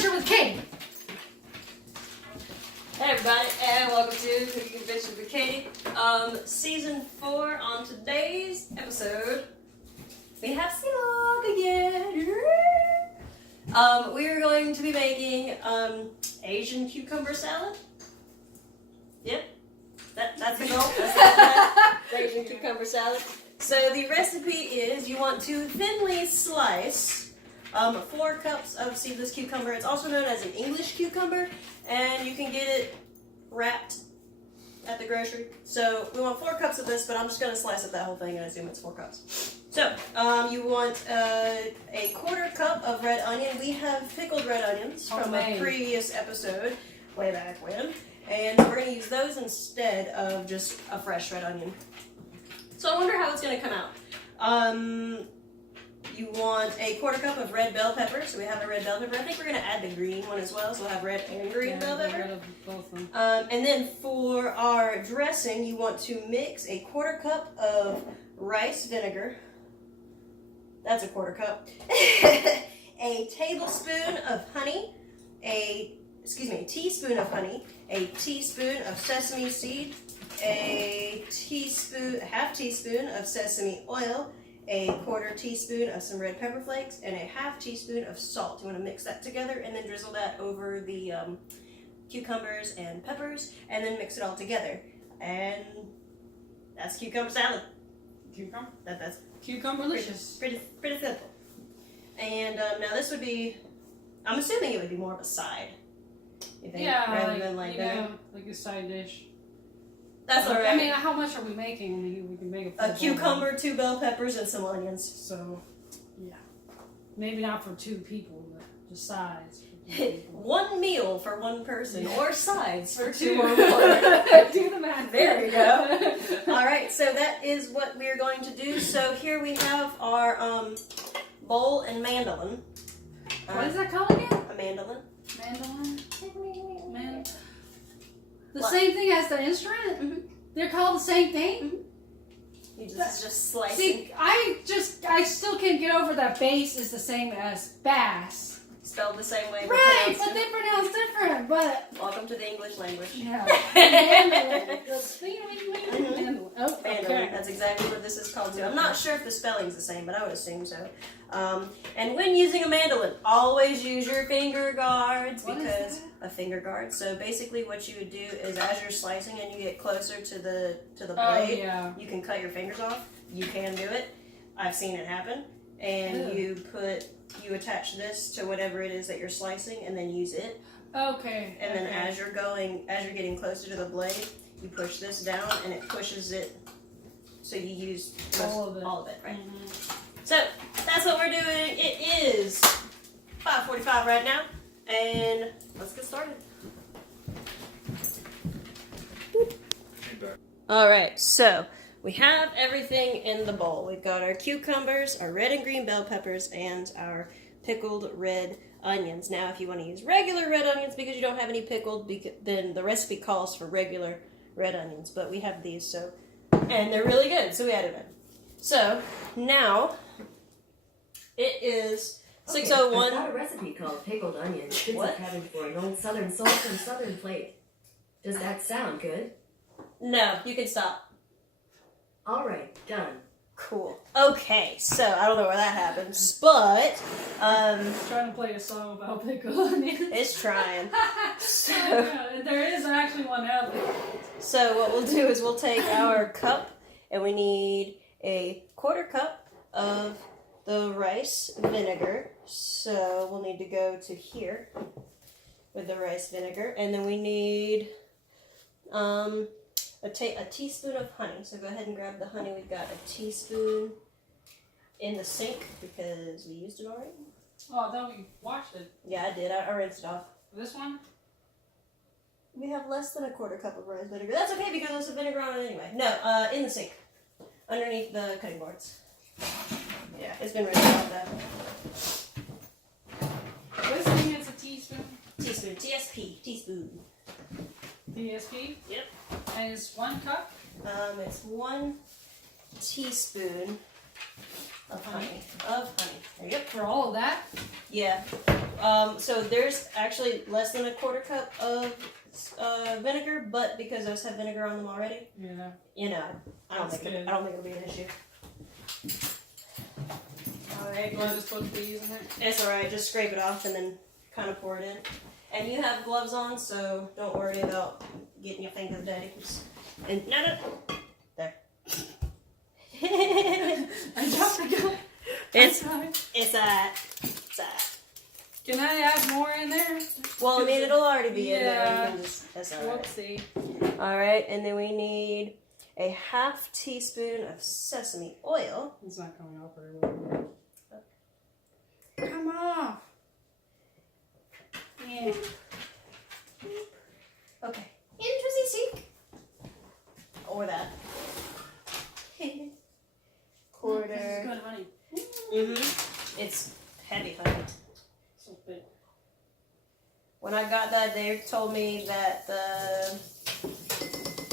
Adventure with Katie. Hey everybody, and welcome to Cooking Adventures with Katie. Season 4. On today's episode, we have vlog again. We are going to be making Asian cucumber salad. Yep, that's the goal. That's Asian cucumber salad. So the recipe is you want to thinly slice 4 cups of seedless cucumber. It's also known as an English cucumber, and you can get it wrapped at the grocery. So we want 4 cups of this, but I'm just going to slice up that whole thing and assume it's 4 cups. So you want a 1/4 cup of red onion. We have pickled red onions from a previous episode way back when, and we're going to use those instead of just a fresh red onion. So I wonder how it's going to come out. You want a 1/4 cup of red bell pepper. So we have a red bell pepper. I think we're going to add the green one as well. So we'll have red and green bell pepper. Both of them. And then for our dressing, you want to mix a 1/4 cup of rice vinegar. That's a 1/4 cup. A tablespoon of honey. A teaspoon of honey. A teaspoon of sesame seed. Half teaspoon of sesame oil. A 1/4 teaspoon of some red pepper flakes, and a half teaspoon of salt. You want to mix that together and then drizzle that over the cucumbers and peppers, and then mix it all together. And that's cucumber salad. Cucumber? That's cucumberlicious. Pretty simple. And now this would be, I'm assuming it would be more of a side. You think? Yeah, rather than like a side dish. That's alright. I mean, how much are we making? I mean, we can make a cucumber, 2 bell peppers, and some onions. So, yeah. Maybe not for 2 people, but just sides. 1 meal for 1 person, or sides for 2 or more. Do the math. There you go. Alright, so that is what we're going to do. So here we have our bowl and mandolin. What is that called again? A mandolin. Mandolin? The same thing as the instrument? Mm-hmm. They're called the same thing? Mm-hmm. You just slicing. See, I still can't get over that bass is the same as bass. Spelled the same way. Right, but they pronounce different, but... Welcome to the English language. Yeah. Mandolin. Oh, mandolin. okay. That's exactly what this is called too. I'm not sure if the spelling's the same, but I would assume so. And when using a mandolin, always use your finger guards, because a finger guard. So basically, what you would do is, as you're slicing and you get closer to the blade, you can cut your fingers off. You can do it. I've seen it happen. And you attach this to whatever it is that you're slicing, and then use it. Okay. And then as you're getting closer to the blade, you push this down, and it pushes it. So you use all of it, right? Mm-hmm. So that's what we're doing. It is 5:45 right now, and let's get started. All right, so we have everything in the bowl. We've got our cucumbers, our red and green bell peppers, and our pickled red onions. Now, if you want to use regular red onions because you don't have any pickled, then the recipe calls for regular red onions. But we have these, and they're really good, so we added them. So now it is 6:01. I've got a recipe called pickled onions. Kids are having for an old Southern salt from Southern Flake. Does that sound good? No, you can stop. All right, done. Cool. Okay, so I don't know where that happens, but trying to play a song about pickled onions. It's trying. So there is actually one out there. So what we'll do is we'll take our cup, and we need a 1/4 cup of the rice vinegar. So we'll need to go to here with the rice vinegar, and then we need a teaspoon of honey. So go ahead and grab the honey. We've got a teaspoon in the sink because we used it already. Oh, I thought we washed it. Yeah, I did. I rinsed it off. This one? We have less than a 1/4 cup of rice vinegar. That's okay because there's some vinegar on it anyway. No, in the sink. Underneath the cutting boards. Yeah, it's been rinsed off though. This thing is a teaspoon? Teaspoon. TSP. Teaspoon. TSP? Yep. And it's 1 cup? It's 1 teaspoon of honey. Of honey. Yep. For all of that? Yeah. So there's actually less than a quarter cup of vinegar, but because those have vinegar on them already, Yeah. you know, I don't That's think good. it'll be an issue. All right. Do I just put these in it? It's all right. Just scrape it off and then kind of pour it in. And you have gloves on, so don't worry about getting your fingers dirty. And no. There. I dropped the gun. It's sorry. it's alright. Can I add more in there? Well, I mean, it'll already be in there. Yeah. You can just, that's alright. Whoopsie. Alright, and then we need a half teaspoon of sesame oil. It's not coming off very well. Come off. Yeah. Okay. Interesting. Or that. Quarter. This is good honey. Mm-hmm. It's heavy honey. So big. When I got that, they told me that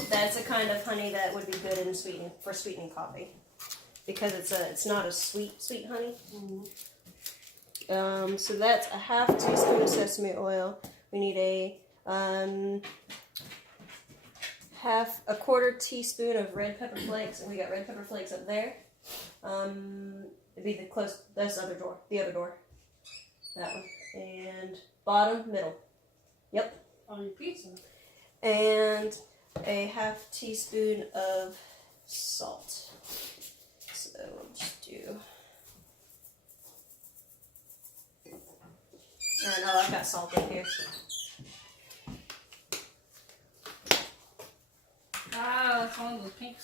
that's a kind of honey that would be good in sweetening coffee, because it's not a sweet quarter So that's a half teaspoon of sesame oil. We need a quarter teaspoon of red pepper flakes, and we got red pepper flakes up there. It'd be the other door. That one. And bottom, middle. Yep. On your pizza. And a half teaspoon of salt. So we'll just do. And I've got salt in here. Ah, that's one of those pink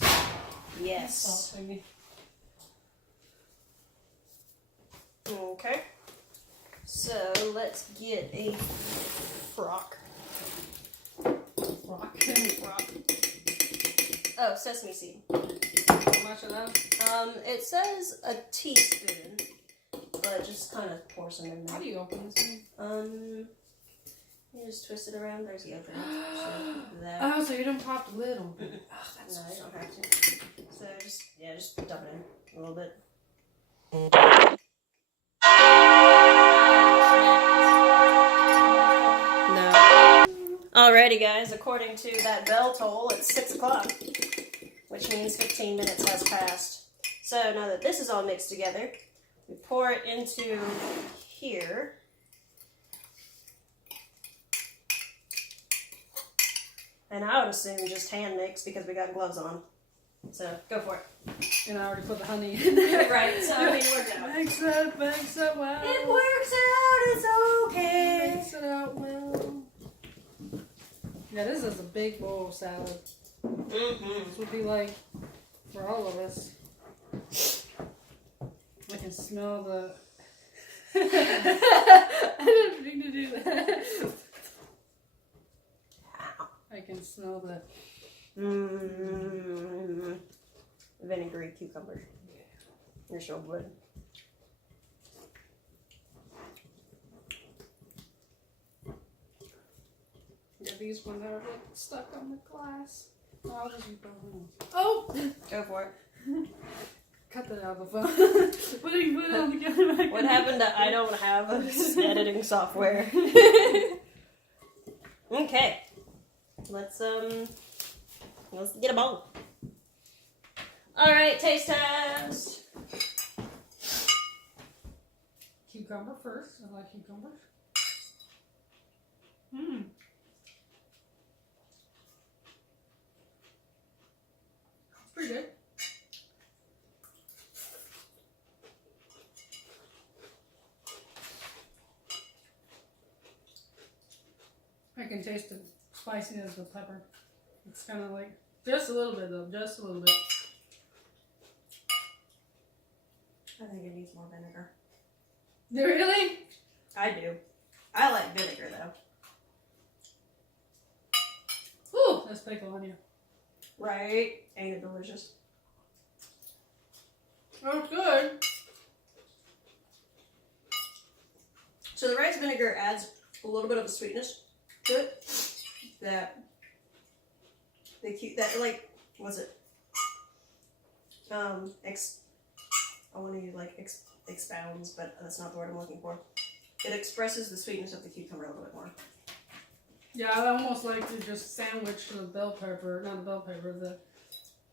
Yes. salt thingy. Okay. So let's get a frock. Rock. Oh, sesame seed. How much of that? It says a teaspoon, but just kind of pour some in How there. do you open this thing? You just twist it around. There's the opening. So that. Oh, so you don't pop the lid on. Mm-mm. Oh, that's No, so you don't have sweet. to. So just dump it in a little bit. No. Alrighty, guys. According to that bell toll, it's 6 o'clock, which means 15 minutes has passed. So now that this is all mixed together, we pour it into here. And I would assume just hand mix because we got gloves on. So go for it. And I already put the honey in there. Right, so I mean, it works out. Mix it well. It works out, it's okay. Mix it out well. Yeah, this is a big bowl of salad. Mm-hmm. This would be like for all of us. I can smell the. I didn't mean to do that. I can smell the. Vinegary cucumber. You're so good. Yeah, these ones are like stuck on the glass. Oh, you burn. Oh! Go for it. Cut that out of the phone. What are you putting on the camera? What happened to I don't have editing software? Okay. Let's get a bowl. Alright, taste test. Cucumber first. I like cucumbers. Mmm. It's pretty good. I can taste the spiciness of the pepper. It's kind of like, just a little bit though, just a little bit. I think it needs more vinegar. Really? I do. I like vinegar though. Ooh, that's pickle on you. Right? Ain't it delicious? Oh, it's good. So the rice vinegar adds a little bit of a sweetness to it. That like, what's it? I want to use like expounds, but that's not the word I'm looking for. It expresses the sweetness of the cucumber a little bit more. Yeah, I almost like to just sandwich the the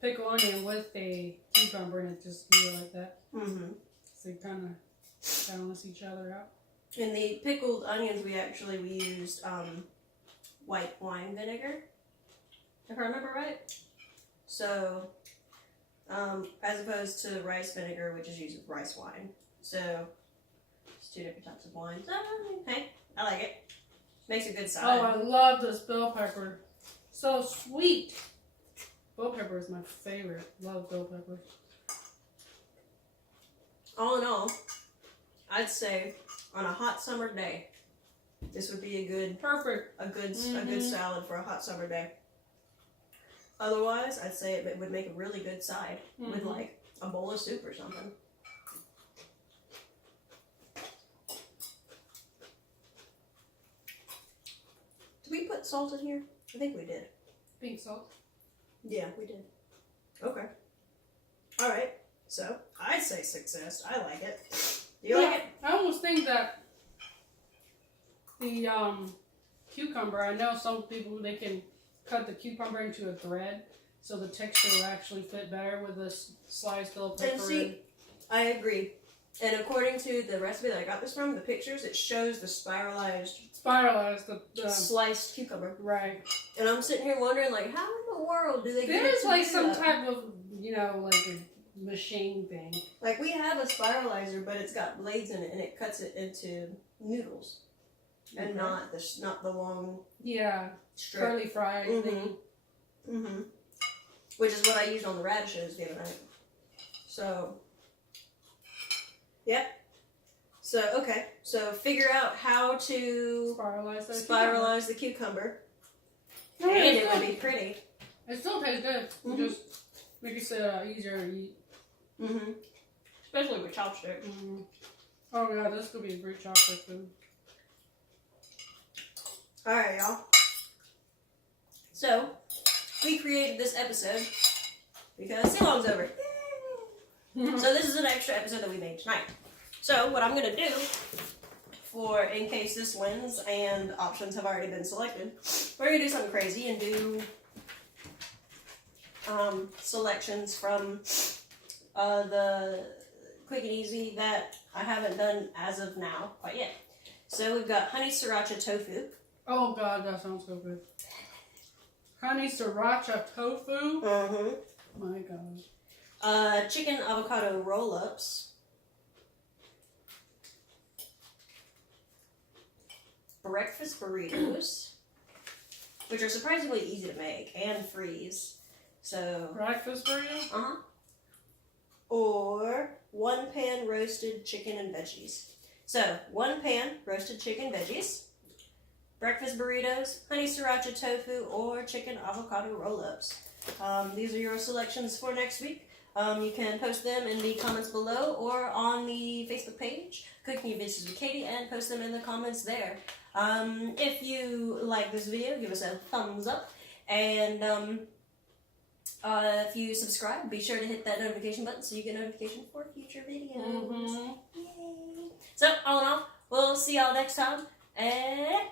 pickled onion with a cucumber, and it just be like that. Mm-hmm. So you kind of balance each other out. In the pickled onions, we used white wine vinegar, if I remember right. So, as opposed to rice vinegar, which is used with rice wine. So, it's two different types of wines. Hey, I like it. Makes a good side. Oh, I love this bell pepper. So sweet. Bell pepper is my favorite. Love bell pepper. All in all, I'd say on a hot summer day, this would be a good salad for a hot summer day. Otherwise, I'd say it would make a really good side with like a bowl of soup or something. Did we put salt in here? I think we did. Pink salt. Yeah, we did. Okay. All right. So I'd say success. I like it. Do you like it? I almost think that the cucumber. I know some people they can cut the cucumber into a thread, so the texture will actually fit better with this sliced bell pepper. And see, I agree. And according to the recipe that I got this from, the pictures, it shows the spiralized the sliced cucumber. right. And I'm sitting here wondering, like, how in the world do they get it There's to like do some that? type of like a machine thing. Like, we have a spiralizer, but it's got blades in it, and it cuts it into noodles. And not the long strip. Curly fried thing. Mm-hmm. Which is what I used on the radishes the other night. So, yeah. So, okay. So, figure out how to spiralize the cucumber. No, and it still, would be pretty. it still tastes good. Just makes it easier to eat. Mm-hmm. Especially with chopstick. Oh yeah, this could be a great chocolate food. Alright, y'all. So, we created this episode because Ceylon's over. So this is an extra episode that we made tonight. So what I'm going to do, for in case this wins and options have already been selected, we're going to do something crazy and do selections from the quick and easy that I haven't done as of now quite yet. So we've got honey sriracha tofu. Oh god, that sounds so good. Honey sriracha tofu? My god. Chicken avocado roll-ups. Breakfast burritos, which are surprisingly easy to make and freeze. So Breakfast burrito? Or one pan roasted chicken and veggies. So 1 pan roasted chicken veggies, breakfast burritos, honey sriracha tofu, or chicken avocado roll-ups. These are your selections for next week. You can post them in the comments below or on the Facebook page, Cooking Adventures with Katie, and post them in the comments there. If you like this video, give us a thumbs up, and if you subscribe, be sure to hit that notification button so you get notification for future videos. Yay! So, all in all, we'll see y'all next time, and